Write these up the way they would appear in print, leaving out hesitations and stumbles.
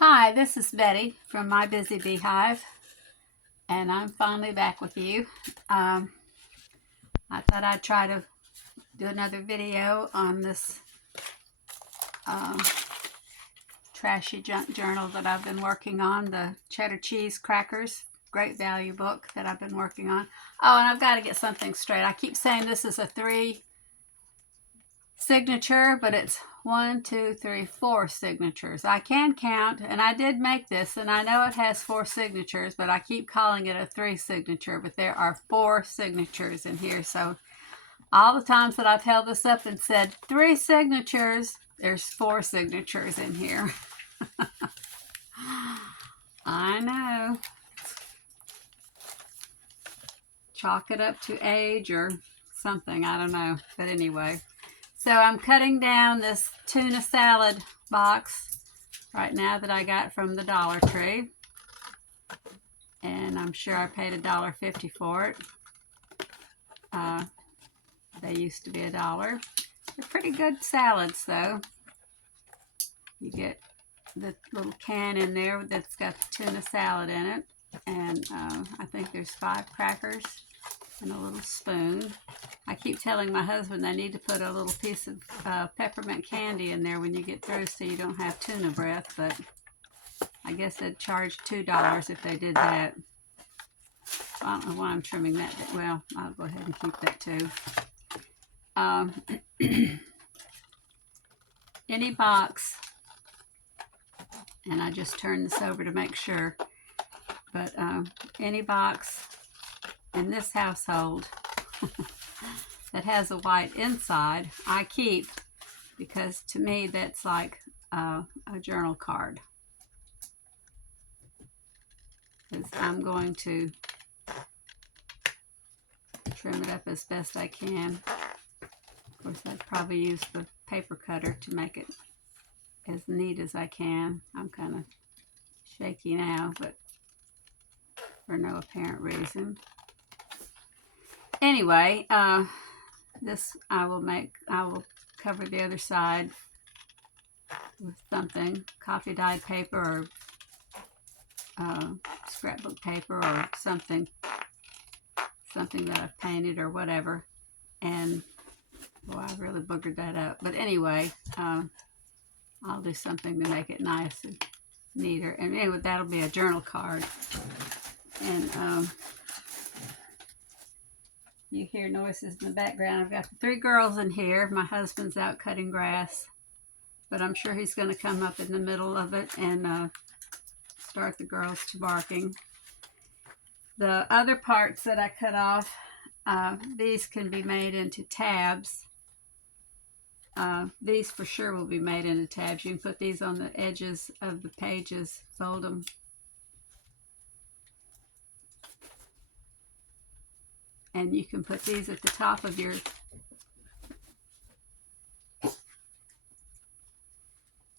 Hi, this is Betty from My Busy Beehive, and I'm finally back with you. I thought I'd try to do another video on this um, trashy junk journal that I've been working on, the Cheddar Cheese Crackers, great value book that I've been working on. Oh, and I've got to get something straight. I keep saying this is a 3 signature, but it's 1, 2, 3, 4 signatures. I can count, and I did make this, and I know it has 4 signatures, but I keep calling it a 3 signature, but there are 4 signatures in here. So all the times that I've held this up and said 3 signatures, there's 4 signatures in here. I know. Chalk it up to age or something, I don't know. But anyway, so I'm cutting down this tuna salad box right now that I got from the Dollar Tree. And I'm sure I paid $1.50 for it. They used to be $1. They're pretty good salads though. You get the little can in there that's got the tuna salad in it. And I think there's 5 crackers and a little spoon. I keep telling my husband I need to put a little piece of peppermint candy in there when you get through so you don't have tuna breath, but I guess they'd charge $2 if they did that. I don't know why I'm trimming that. Well, I'll go ahead and keep that too. Any box, and I just turned this over to make sure, but any box in this household that has a white inside, I keep, because to me that's like a journal card. Because I'm going to trim it up as best I can. Of course, I'd probably use the paper cutter to make it as neat as I can. I'm kind of shaky now, but for no apparent reason. Anyway, this I will cover the other side with something, coffee dyed paper or scrapbook paper or something that I've painted or whatever. And boy, I really boogered that up. But anyway, I'll do something to make it nice and neater. And anyway, that'll be a journal card. And you hear noises in the background. I've got the 3 girls in here. My husband's out cutting grass, but I'm sure he's going to come up in the middle of it and start the girls to barking. The other parts that I cut off, these can be made into tabs. These for sure will be made into tabs. You can put these on the edges of the pages, fold them. And you can put these at the top of your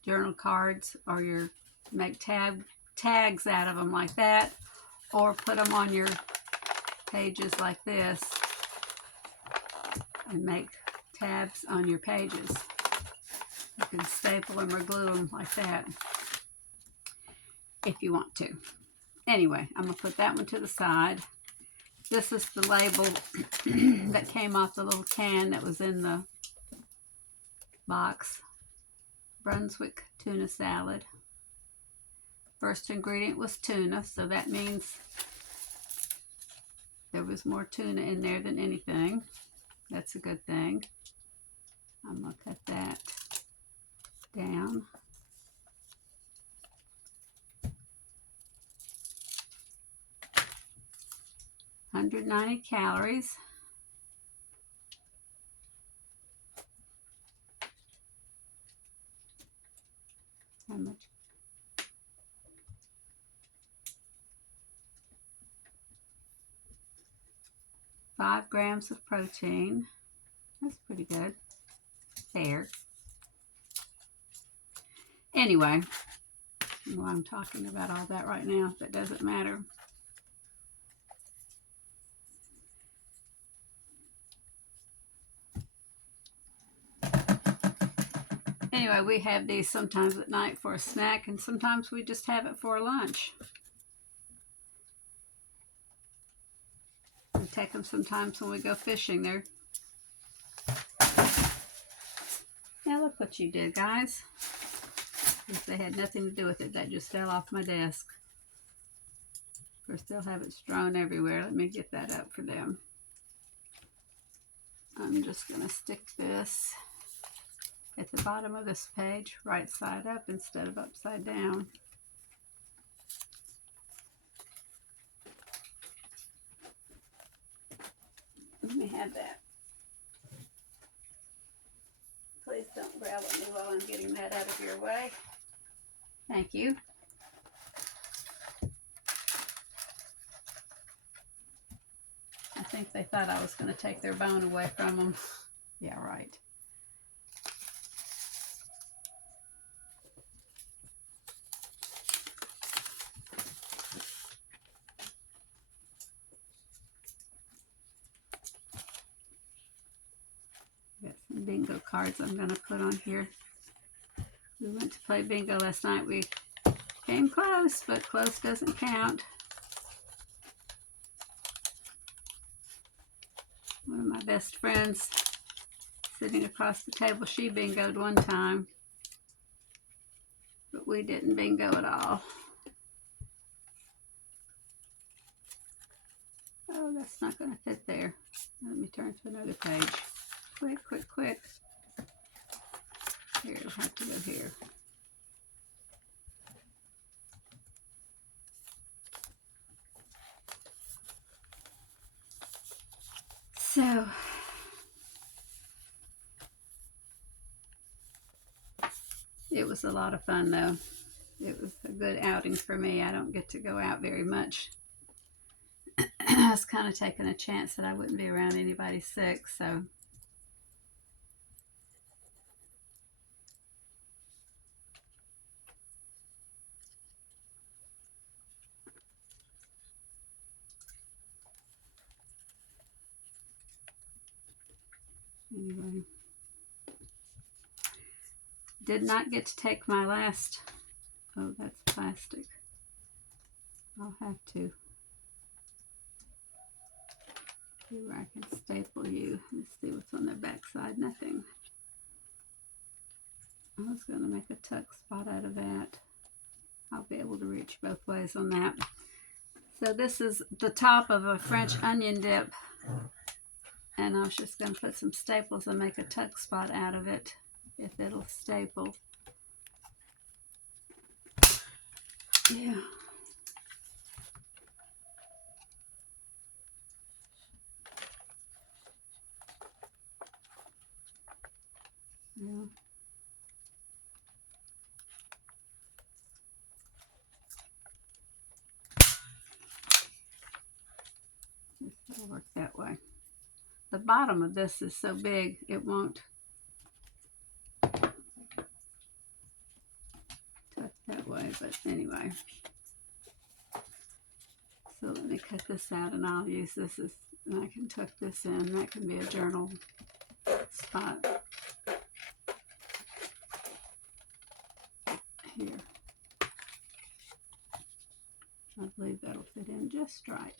journal cards, or make tags out of them like that, or put them on your pages like this and make tabs on your pages. You can staple them or glue them like that if you want to. Anyway, I'm going to put that one to the side. This is the label that came off the little can that was in the box. Brunswick tuna salad. First ingredient was tuna, so that means there was more tuna in there than anything. That's a good thing. I'm going to cut that down. $190 calories. How much? $5 grams of protein. That's pretty good. There. Anyway, well, I'm talking about all that right now. That doesn't matter. Anyway, we have these sometimes at night for a snack, and sometimes we just have it for lunch. We take them sometimes when we go fishing. There. Now look what you did, guys. They had nothing to do with it. That just fell off my desk. Of course, they'll have it strewn everywhere. Let me get that up for them. I'm just going to stick this at the bottom of this page, right side up instead of upside down. Let me have that. Please don't grab at me while I'm getting that out of your way. Thank you. I think they thought I was going to take their bone away from them. Yeah, right. Got some bingo cards I'm going to put on here. We went to play bingo last night. We came close, but close doesn't count. One of my best friends sitting across the table, she bingoed one time, but we didn't bingo at all. Oh, that's not going to fit there. Let me turn to another page. Quick, quick, quick. Here, it'll have to go here. So, it was a lot of fun though. It was a good outing for me. I don't get to go out very much. I was kind of taking a chance that I wouldn't be around anybody sick, so. Anyway, did not get to take my last, oh, that's plastic. I'll have to see where I can staple you. Let's see what's on the back side. Nothing. I was going to make a tuck spot out of that. I'll be able to reach both ways on that. So this is the top of a French onion dip. And I was just going to put some staples and make a tuck spot out of it, if it'll staple. Yeah. Yeah. It'll work that way. The bottom of this is so big, it won't tuck that way, but anyway. So let me cut this out and I'll use this as, and I can tuck this in. That can be a journal spot. Here. I believe that'll fit in just right.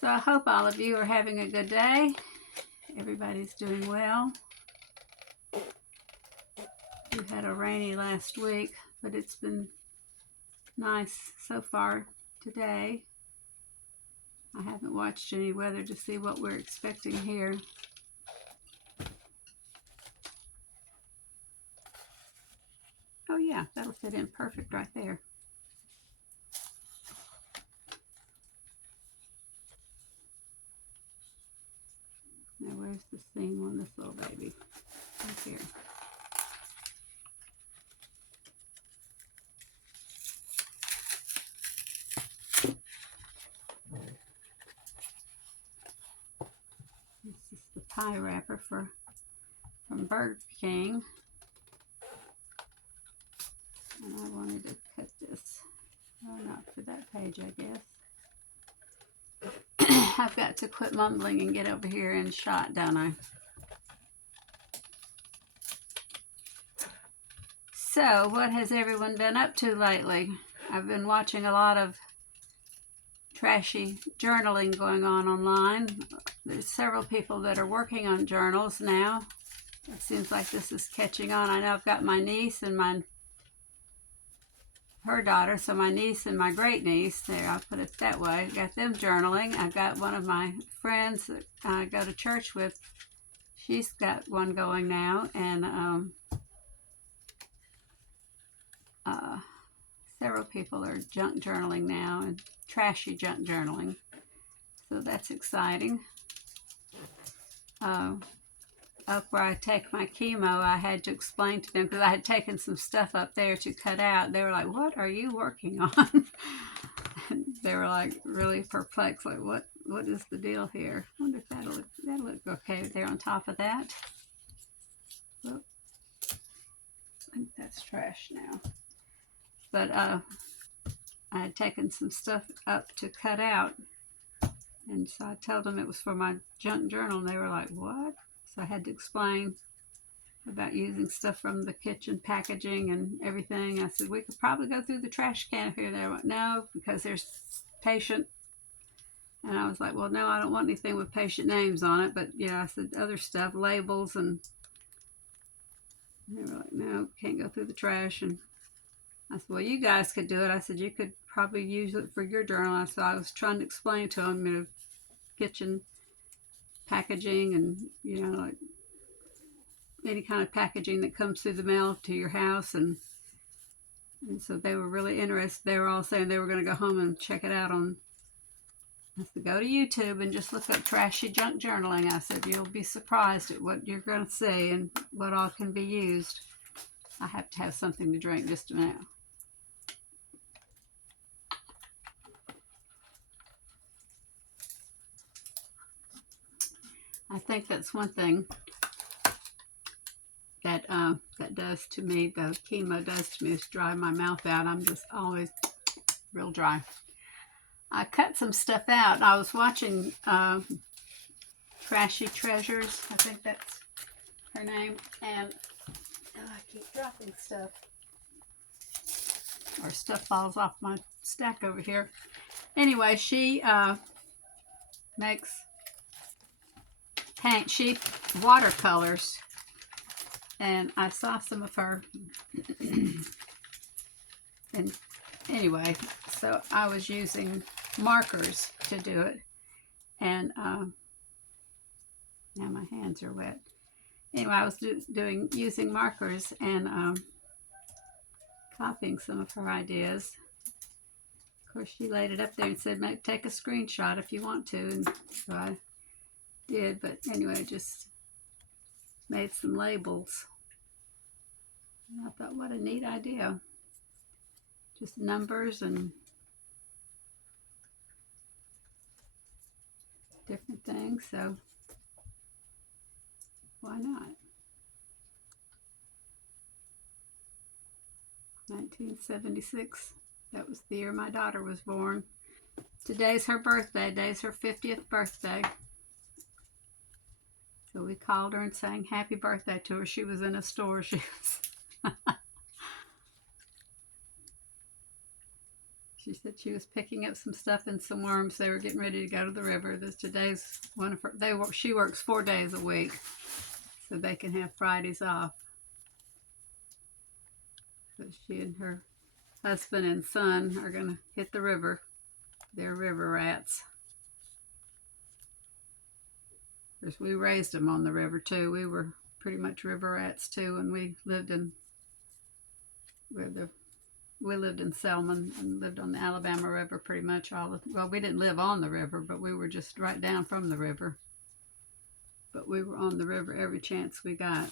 So I hope all of you are having a good day. Everybody's doing well. We had a rainy last week, but it's been nice so far today. I haven't watched any weather to see what we're expecting here. Oh yeah, that'll fit in perfect right there. Now where's the seam on this little baby? Right here. This is the pie wrapper from Burger King. And I wanted to cut this. Oh, not for that page, I guess. I've got to quit mumbling and get over here in shot, don't I? So, what has everyone been up to lately? I've been watching a lot of trashy journaling going on online. There's several people that are working on journals now. It seems like this is catching on. I know I've got my niece and her daughter, so my niece and my great niece, there, I'll put it that way. I got them journaling. I've got one of my friends that I go to church with. She's got one going now, and several people are junk journaling now, and trashy junk journaling. So that's exciting. Up where I take my chemo, I had to explain to them, because I had taken some stuff up there to cut out. They were like, "What are you working on?" And they were like really perplexed, like, what is the deal here? I wonder if that'll look okay there on top of that. Oh, I think that's trash now. But I had taken some stuff up to cut out, and so I told them it was for my junk journal, and they were like, "What?" So I had to explain about using stuff from the kitchen packaging and everything. I said, "We could probably go through the trash can here." They went, "No, because there's patient." And I was like, "Well, no, I don't want anything with patient names on it." But yeah, I said other stuff, labels, and they were like, "No, can't go through the trash." And I said, "Well, you guys could do it." I said, "You could probably use it for your journal." So I was trying to explain to them, kitchen packaging, and like any kind of packaging that comes through the mail to your house, and so they were really interested. They were all saying they were going to go home and check it out on. I said, "Go to YouTube and just look up trashy junk journaling." I said, "You'll be surprised at what you're going to see and what all can be used." I have to have something to drink just a minute. I think that's one thing that does to me, the chemo does to me, is dry my mouth out. I'm just always real dry. I cut some stuff out. I was watching Trashy Treasures, I think that's her name, and I keep dropping stuff, or stuff falls off my stack over here. Anyway, she makes cheap watercolors, and I saw some of her and anyway, so I was using markers to do it, and now my hands are wet. Anyway, I was using markers and copying some of her ideas. Of course, she laid it up there and said, "Take a screenshot if you want to," and so I did. But anyway, just made some labels. And I thought, what a neat idea. Just numbers and different things, so why not? 1976, that was the year my daughter was born. Today's her birthday. Today's her 50th birthday. So we called her and sang happy birthday to her. She was in a store. She said she was picking up some stuff and some worms. They were getting ready to go to the river. Today's one of her. She works 4 days a week, so they can have Fridays off. So she and her husband and son are going to hit the river. They're river rats. Of course, we raised them on the river too. We were pretty much river rats too, and we lived in Selman and lived on the Alabama River pretty much well, we didn't live on the river, but we were just right down from the river. But we were on the river every chance we got.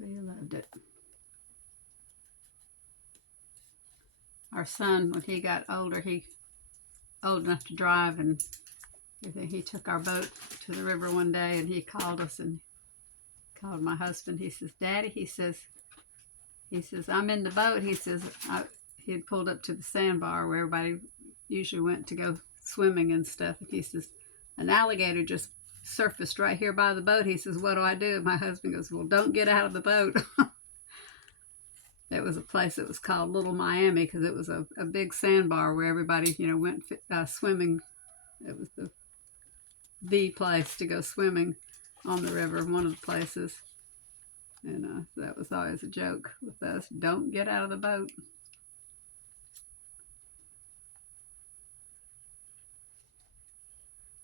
We loved it. our son, when he got older, he old enough to drive, and he took our boat to the river one day, and he called us and called my husband. He says, "Daddy," he says, "I'm in the boat." He says, he had pulled up to the sandbar where everybody usually went to go swimming and stuff. And he says, "An alligator just surfaced right here by the boat." He says, "What do I do?" And my husband goes, "Well, don't get out of the boat." There was a place that was called Little Miami because it was a big sandbar where everybody, went swimming. It was the place to go swimming on the river, one of the places. And that was always a joke with us. Don't get out of the boat.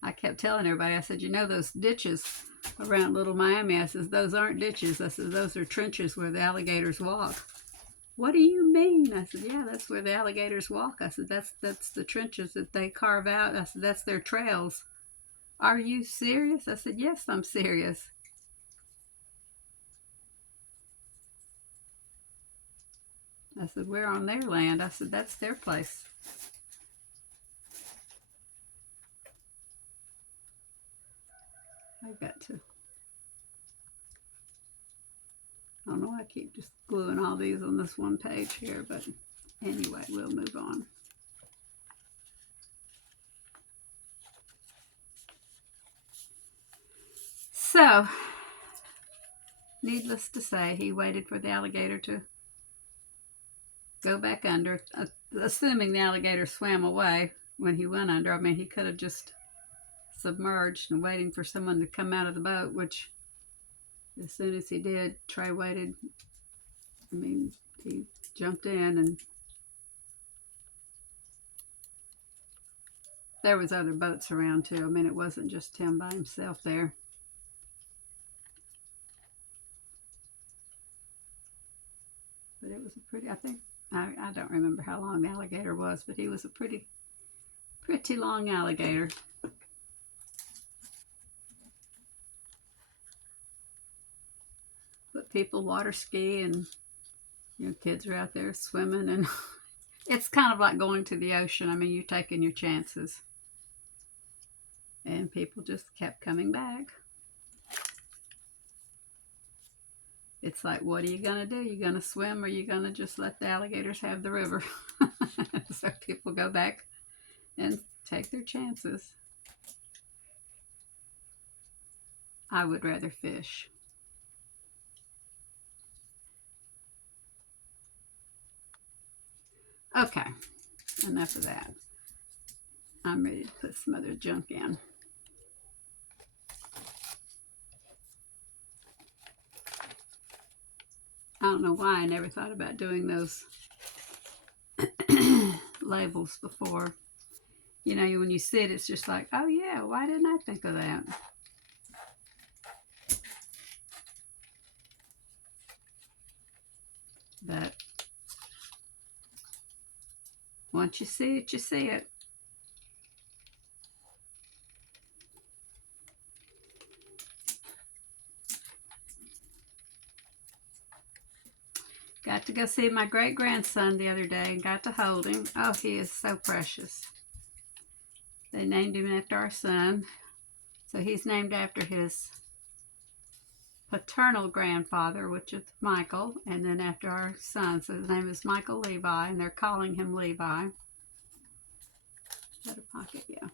I kept telling everybody, I said, those ditches around Little Miami, I says, those aren't ditches. I said, those are trenches where the alligators walk. "What do you mean?" I said, "Yeah, that's where the alligators walk." I said, that's the trenches that they carve out. I said, "That's their trails." "Are you serious?" I said, "Yes, I'm serious." I said, "We're on their land." I said, "That's their place." I've got to. I don't know why I keep just gluing all these on this one page here, but anyway, we'll move on. So, needless to say, he waited for the alligator to go back under, assuming the alligator swam away when he went under. I mean, he could have just submerged and waiting for someone to come out of the boat, which as soon as he did, Trey waited. I mean, he jumped in, and there was other boats around too. I mean, it wasn't just him by himself there. But it was a pretty, I think, I don't remember how long the alligator was, but he was a pretty long alligator. But people water ski, and kids are out there swimming, and it's kind of like going to the ocean. I mean, you're taking your chances. And people just kept coming back. It's like, what are you going to do? You going to swim, or you going to just let the alligators have the river? So people go back and take their chances. I would rather fish. Okay, enough of that. I'm ready to put some other junk in. I don't know why I never thought about doing those labels before. When you see it, it's just like, oh yeah, why didn't I think of that? But once you see it, you see it. Got to go see my great-grandson the other day and got to hold him. Oh, he is so precious. They named him after our son. So he's named after his paternal grandfather, which is Michael, and then after our son. So his name is Michael Levi, and they're calling him Levi. Got a pocket, yeah.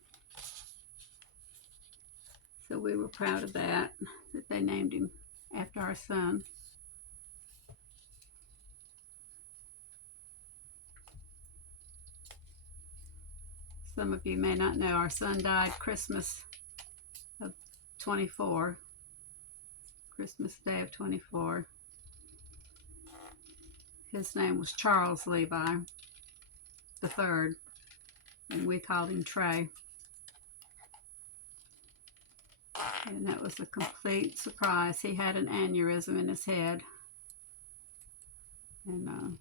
So we were proud of that they named him after our son. Some of you may not know, our son died Christmas of 24. Christmas Day of 24. His name was Charles Levi the third, and we called him Trey. And that was a complete surprise. He had an aneurysm in his head. And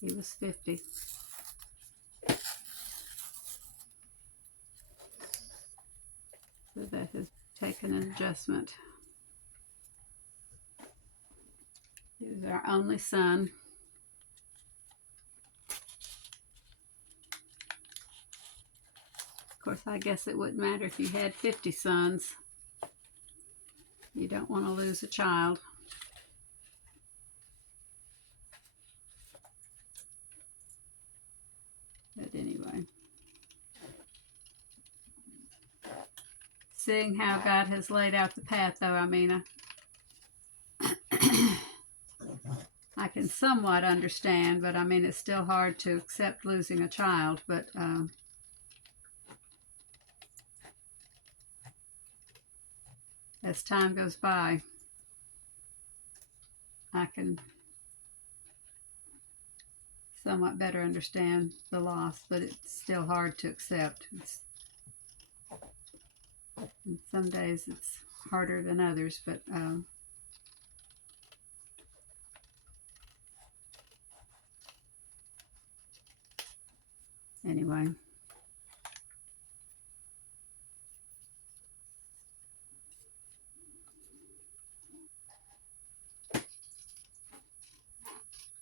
he was 50. So that has taken an adjustment. He was our only son. Of course, I guess it wouldn't matter if you had 50 sons. You don't want to lose a child. But anyway, seeing how God has laid out the path, though, I mean, I can somewhat understand, but I mean, it's still hard to accept losing a child. But as time goes by, I can somewhat better understand the loss, but it's still hard to accept. And some days it's harder than others, but anyway.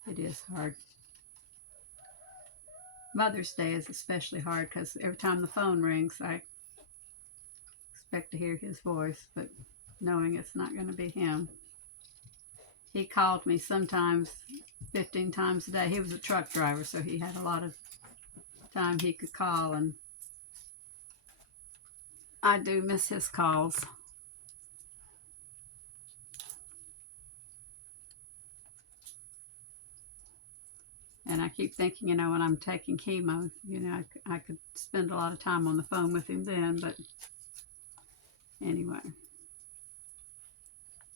It is hard. Mother's Day is especially hard because every time the phone rings, I expect to hear his voice, but knowing it's not going to be him. He called me sometimes 15 times a day. He was a truck driver, so he had a lot of time he could call, and I do miss his calls. And I keep thinking, you know, when I'm taking chemo, you know, I could spend a lot of time on the phone with him then, but anyway,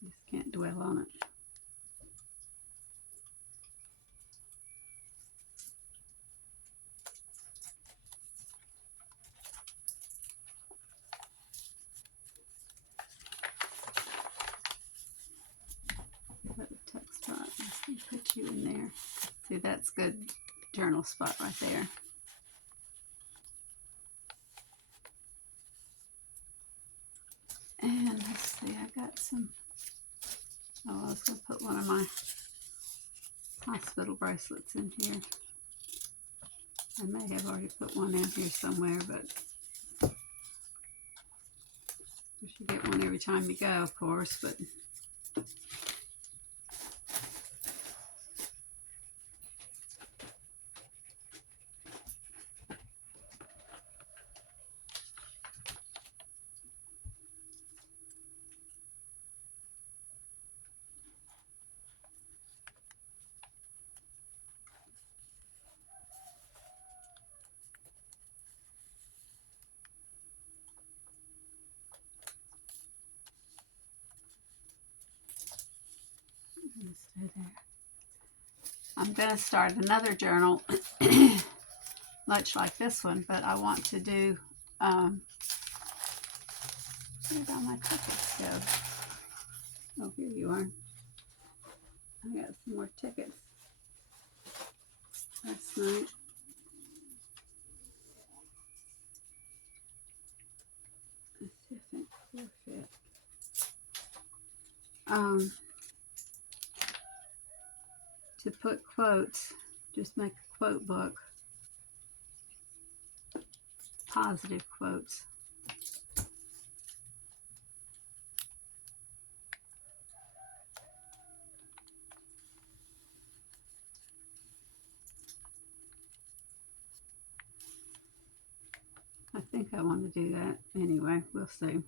just can't dwell on it. Text spot. Let's put you in there. See, that's good journal spot right there. And let's see, I got some. Oh, I was going to put one of my hospital bracelets in here. I may have already put one in here somewhere, but you should get one every time you go, of course, but stay there. I'm going to start another journal, much like this one, but I want to do, where did all my tickets go? Oh, here you are. I got some more tickets last night. Let's see, I think they'll fit. To put quotes, just make a quote book. Positive quotes. I think I want to do that. Anyway, we'll see. Let's see.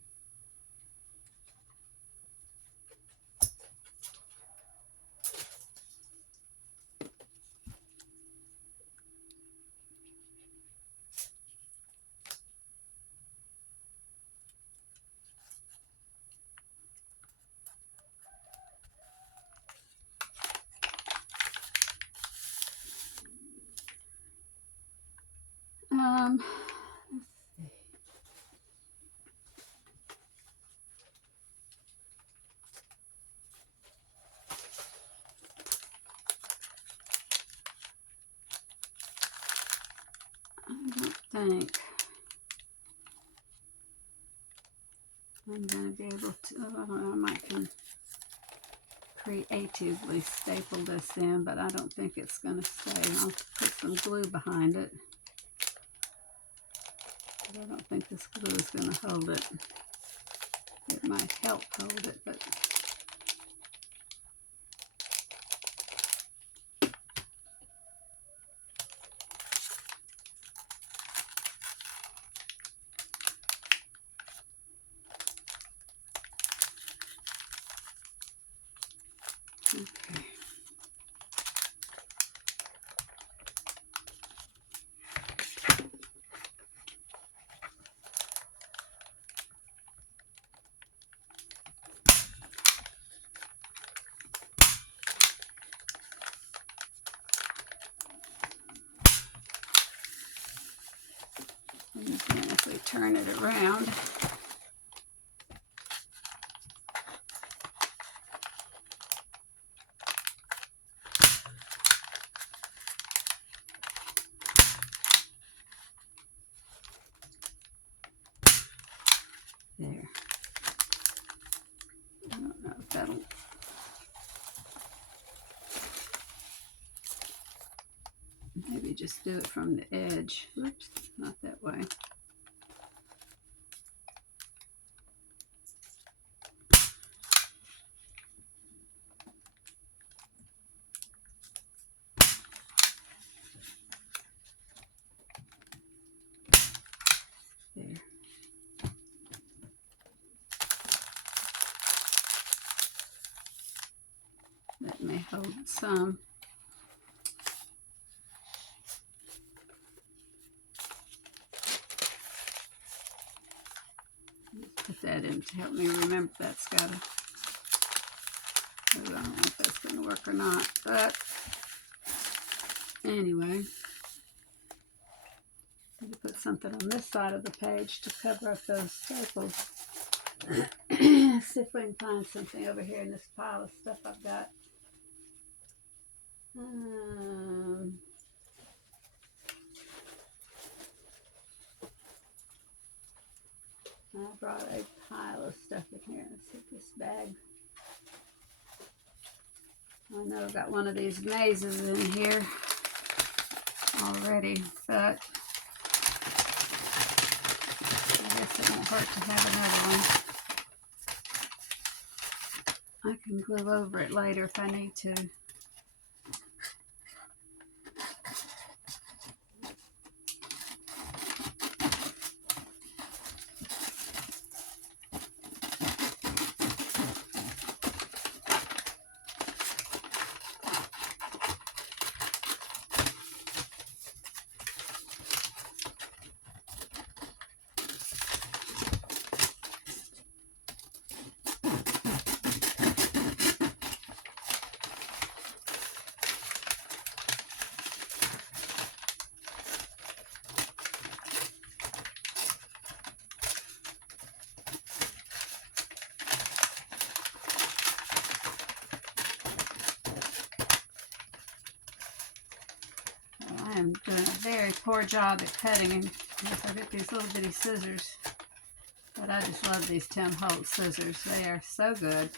I don't think I'm going to be able to, I don't know, I might can creatively staple this in, but I don't think it's going to stay. I'll put some glue behind it. But I don't think this glue is going to hold it. It might help hold it, but okay. And then if we turn it around, there. I don't know if that'll. Maybe just do it from the edge. Oops, not that way. There. That may hold some. Put that in to help me remember that's got a. I don't know if that's going to work or not, but anyway, I'm going to put something on this side of the page to cover up those staples. See if we can find something over here in this pile of stuff I've got. I brought a pile of stuff in here. Let's see this bag. I know I've got one of these mazes in here already, but I guess it won't hurt to have another one. I can glue over it later if I need to. I'm doing a very poor job at cutting, and I get these little bitty scissors, but I just love these Tim Holtz scissors. They are so good.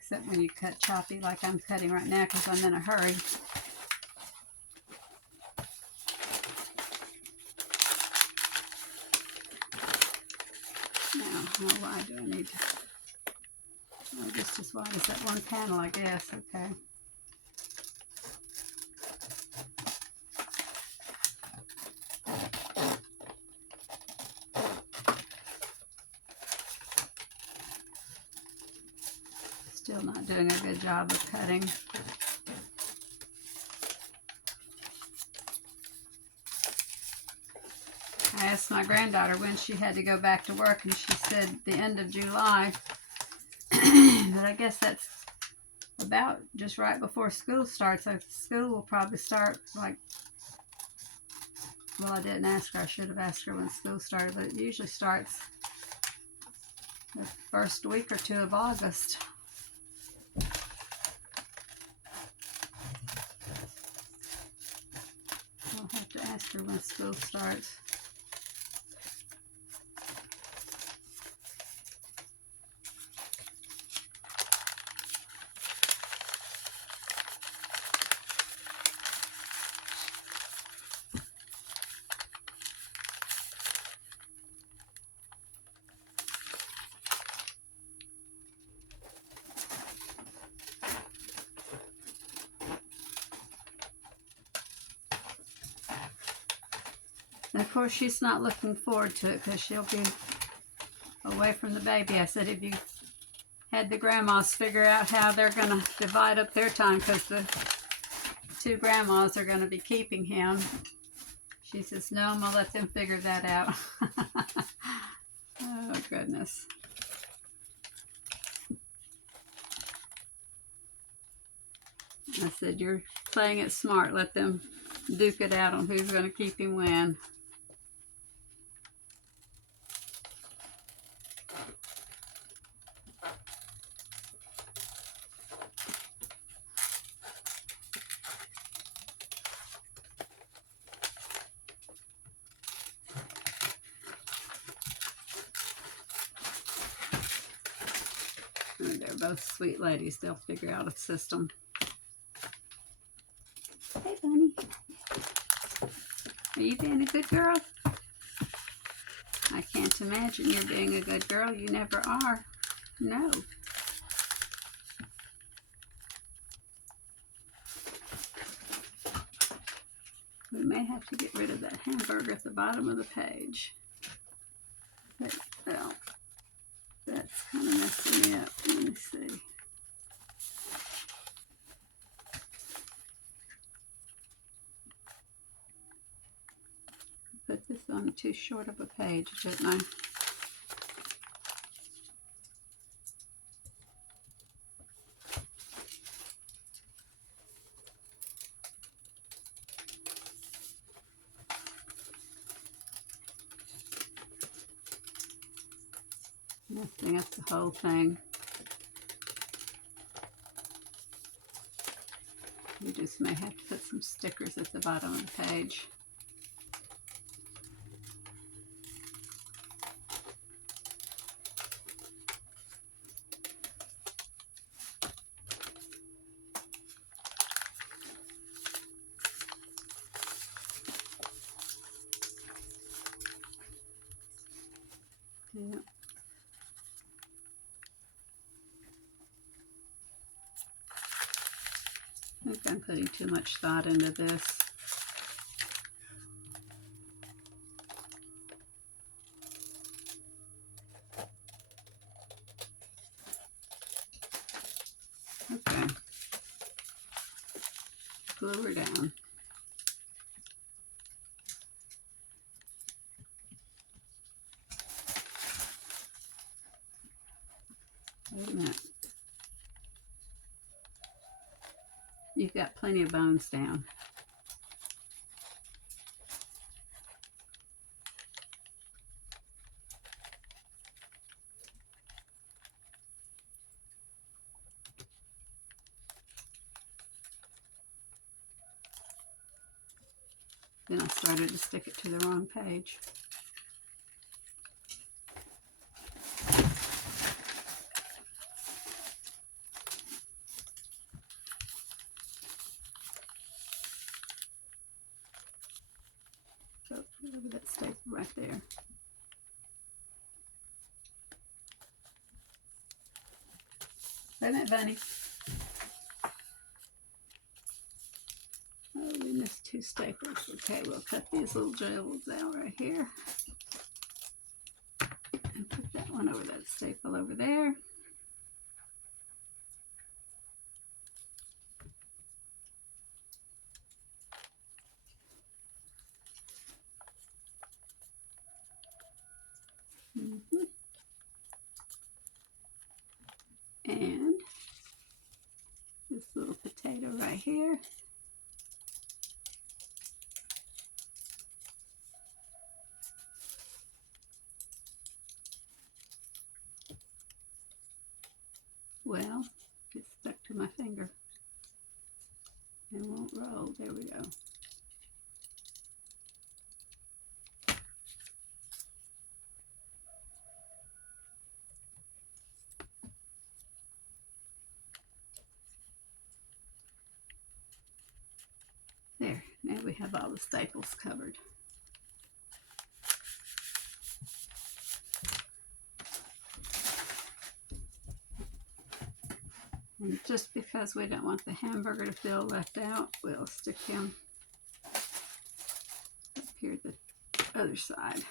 Except when you cut choppy like I'm cutting right now because I'm in a hurry. Now, why do I need to? Oh, just as wide as that one panel, I guess. Okay. Still not doing a good job of cutting. I asked my granddaughter when she had to go back to work, and she said the end of July. But I guess that's about just right before school starts. So school will probably start like, well, I didn't ask her. I should have asked her when school started, but it usually starts the first week or two of August. I'll have to ask her when school starts. And of course, she's not looking forward to it because she'll be away from the baby. I said, if you had the grandmas figure out how they're going to divide up their time, because the two grandmas are going to be keeping him. She says, no, I'm going to let them figure that out. Oh, goodness. I said, you're playing it smart. Let them duke it out on who's going to keep him when. They're both sweet ladies. They'll figure out a system. Hey, Bunny. Are you being a good girl? I can't imagine you're being a good girl. You never are. No. We may have to get rid of that hamburger at the bottom of the page. But, well, that's kind of messing me up. Let me see. Put this on too short of a page, didn't I? Messing up the whole thing. We just may have to put some stickers at the bottom of the page. Yeah. I think I'm putting too much thought into this. Okay. Glue her down. Wait a minute. You've got plenty of bones down. Then I started to stick it to the wrong page. So, look at that staple right there. Wait a minute, Bunny. Oh, we missed two staples. Okay, we'll cut these little jewels out right here. And put that one over that staple over there. And this little potato right here. Well, it's stuck to my finger and won't roll. There we go. There, now we have all the staples covered. And just because we don't want the hamburger to feel left out, we'll stick him up here at the other side.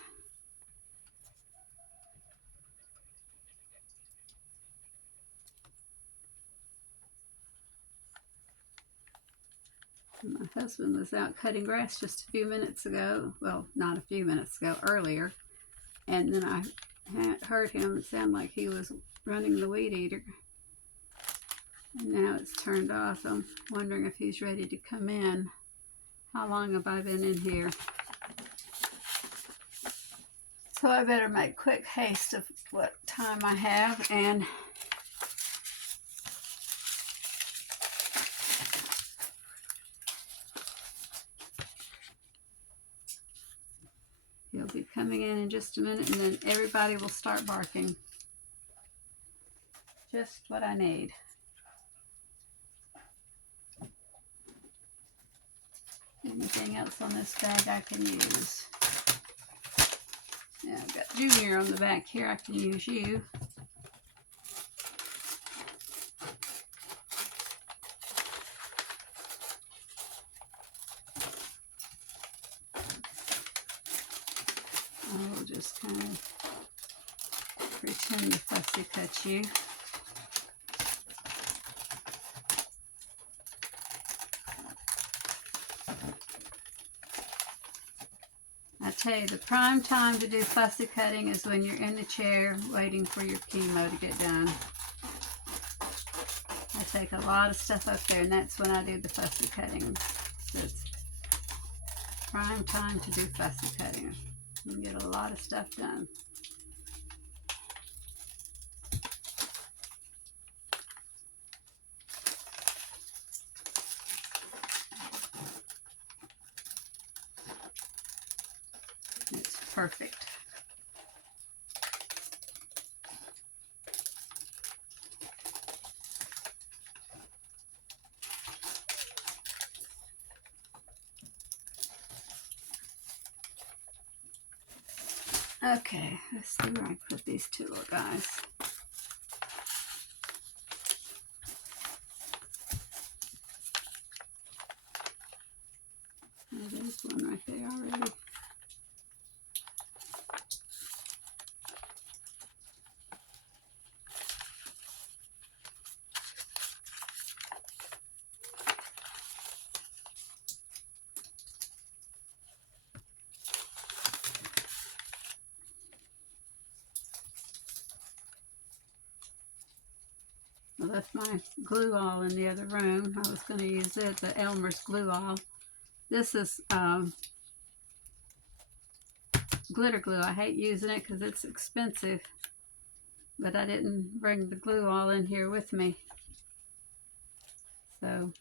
My husband was out cutting grass just a few minutes ago. Well, not a few minutes ago, earlier. And then I heard him sound like he was running the weed eater. And now it's turned off. I'm wondering if he's ready to come in. How long have I been in here? So I better make quick haste of what time I have, and he'll be coming in just a minute, and then everybody will start barking. Just what I need. Anything else on this bag I can use? Yeah, I've got Junior on the back here. I can use you. I'll just kind of pretend to fussy cut you. I tell you, the prime time to do fussy cutting is when you're in the chair waiting for your chemo to get done. I take a lot of stuff up there, and that's when I do the fussy cutting. So it's prime time to do fussy cutting. You can get a lot of stuff done. It's perfect. Okay, let's see where I put these two little guys. Oh, there's one right there already. I left my glue all in the other room. I was going to use it, the Elmer's glue all. This is glitter glue. I hate using it because it's expensive, but I didn't bring the glue all in here with me. So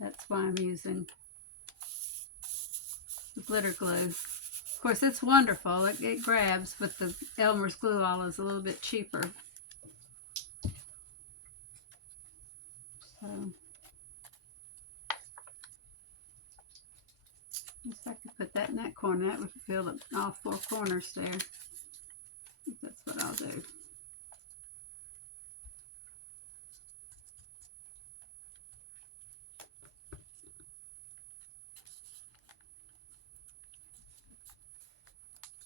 that's why I'm using the glitter glue. Of course, it's wonderful. It grabs, but the Elmer's glue all is a little bit cheaper. So, I guess I could put that in that corner. That would fill up all four corners there. That's what I'll do.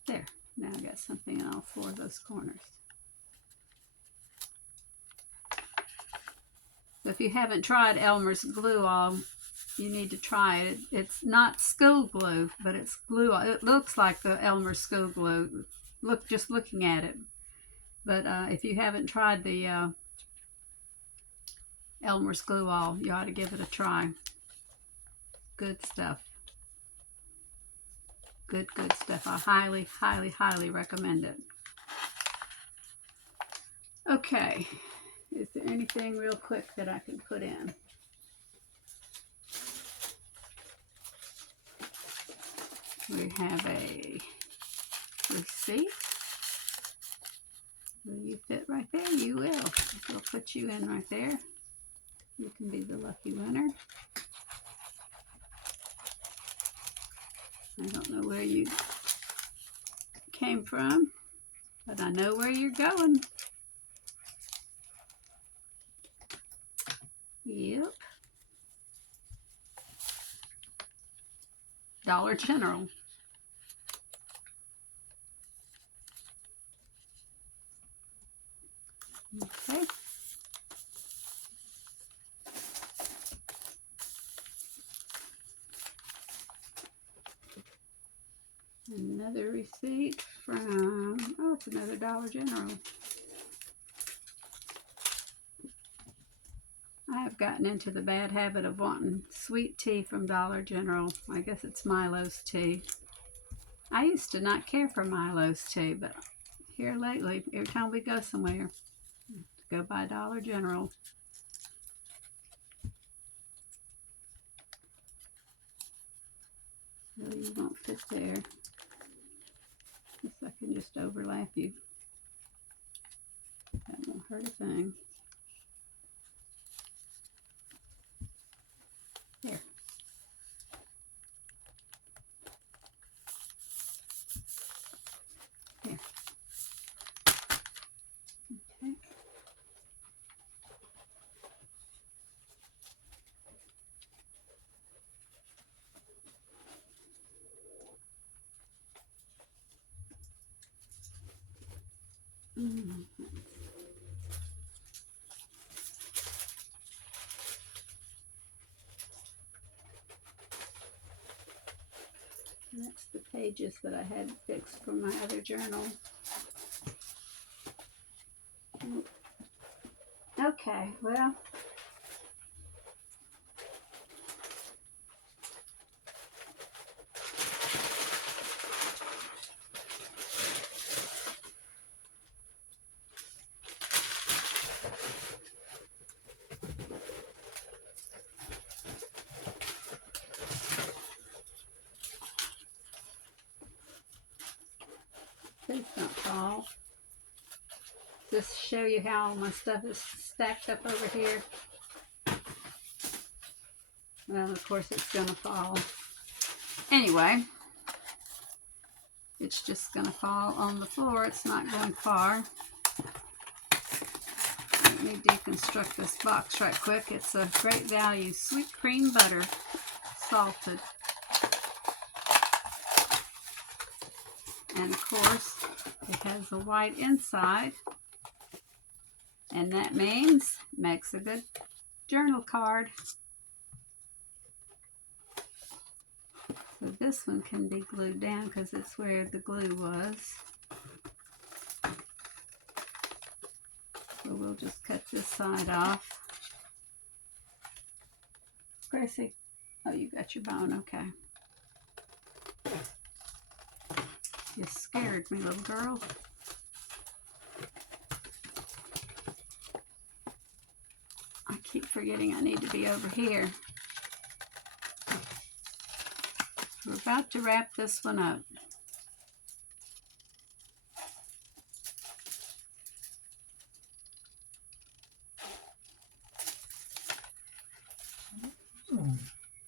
There. Now I got something in all four of those corners. So if you haven't tried Elmer's glue all, you need to try it. It's not school glue, but it's glue. It looks like the Elmer's school glue. Just looking at it. But if you haven't tried the Elmer's glue all, you ought to give it a try. Good stuff. Good stuff. I highly, highly, highly recommend it. Okay. Is there anything real quick that I can put in? We have a receipt. Will you fit right there? You will. We'll put you in right there. You can be the lucky winner. I don't know where you came from, but I know where you're going. Yep. Dollar General. Okay. Another receipt from, oh, it's another Dollar General. I have gotten into the bad habit of wanting sweet tea from Dollar General. I guess it's Milo's tea. I used to not care for Milo's tea, but here lately, every time we go somewhere, go by Dollar General. Really, you won't fit there. Guess I can just overlap you. That won't hurt a thing. There. There. Okay. That's the pages that I had fixed for my other journal. Okay, well, please don't fall. Just show you how my stuff is stacked up over here. Well, of course it's gonna fall. Anyway, it's just gonna fall on the floor. It's not going far. Let me deconstruct this box right quick. It's a Great Value sweet cream butter, salted. And of course, it has a white inside. And that means makes a good journal card. So this one can be glued down because it's where the glue was. So we'll just cut this side off. Gracie, oh, you got your bone, okay. You scared me, little girl. I keep forgetting I need to be over here. We're about to wrap this one up.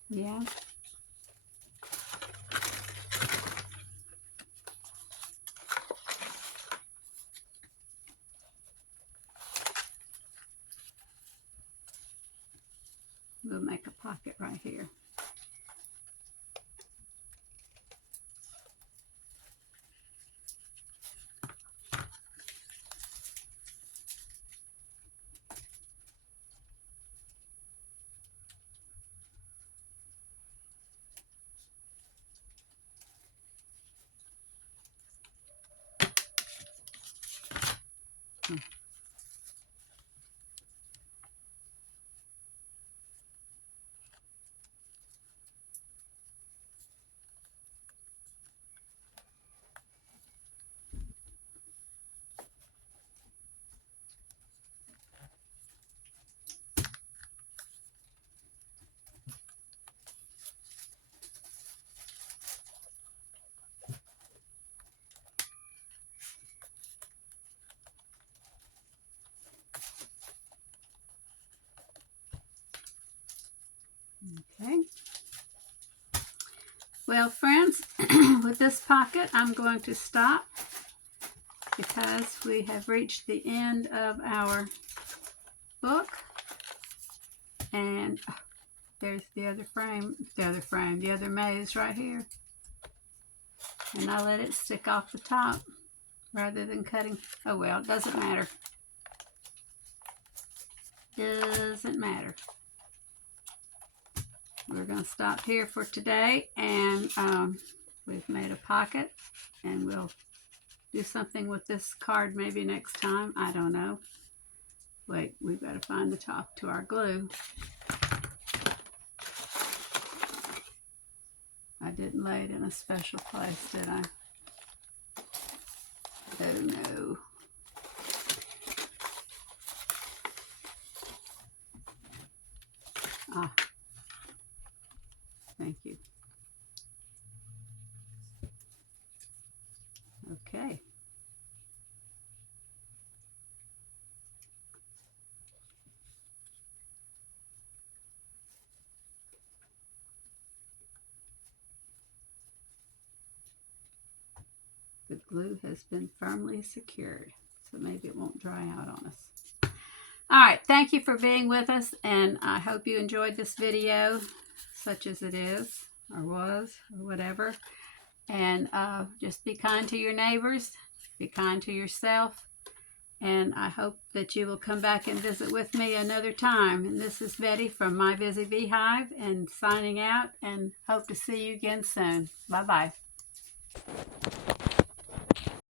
Yeah. We'll make a pocket right here. Okay. Well, friends, with this pocket, I'm going to stop because we have reached the end of our book. And there's the other frame, the other maze right here. And I let it stick off the top rather than cutting. Oh well, it doesn't matter. Doesn't matter. We're going to stop here for today, and we've made a pocket, and we'll do something with this card maybe next time. I don't know. Wait, we better find the top to our glue. I didn't lay it in a special place, did I? Oh no. Ah. Thank you. Okay. The glue has been firmly secured, so maybe it won't dry out on us. All right, thank you for being with us, and I hope you enjoyed this video, such as it is, or was, or whatever. And just be kind to your neighbors, be kind to yourself, and I hope that you will come back and visit with me another time. And this is Betty from My Busy Beehive, and signing out, and hope to see you again soon. Bye-bye.